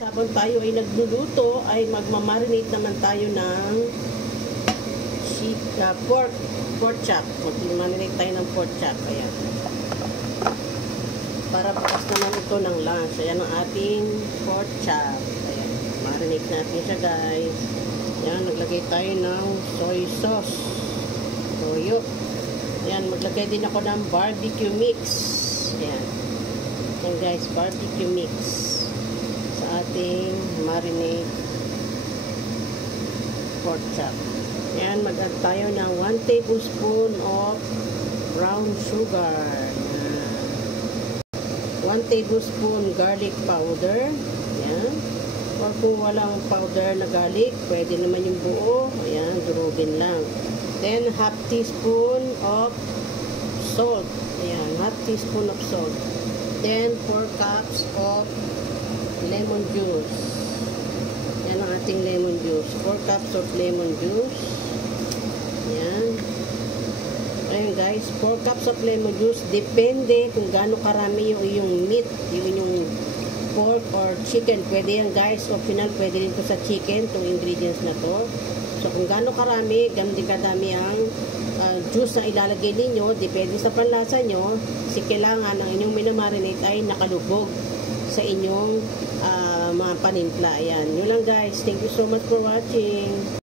Habang tayo ay nagluluto, ay magmamarinate naman tayo ng pork chop. Magmamarinate tayo ng pork chop. Ayan. Para bukas naman ito ng lunch. Ayan ang ating pork chop. Ayan. Marinate natin siya, guys. Ayan, naglagay tayo ng soy sauce. Toyo. Ayan, maglagay din ako ng barbecue mix. Ayan. Ayan, guys, barbecue mix sa ating marinate pork chop. Ayan, mag-add tayo ng 1 tablespoon of brown sugar. 1 tablespoon garlic powder. Ayan. Or kung walang powder na garlic, pwede naman yung buo. Ayan, durugin lang. Then, half teaspoon of salt. Ayan, half teaspoon of salt. Then, 4 cups of lemon juice. Ayan ang ating lemon juice. 4 cups of lemon juice. Ayan. Ayan guys, 4 cups of lemon juice. Depende kung gaano karami yung iyong meat, yung inyong pork or chicken. Pwede yan guys, optional, pwede rin to sa chicken, itong ingredients na to. So kung gaano karami, gaano din kadami ang juice na ilalagay ninyo, depende sa panlasa nyo, kasi kailangan ang inyong minamarinate ay nakalubog sa inyong mga panimpla. Ayan, yun lang guys. Thank you so much for watching.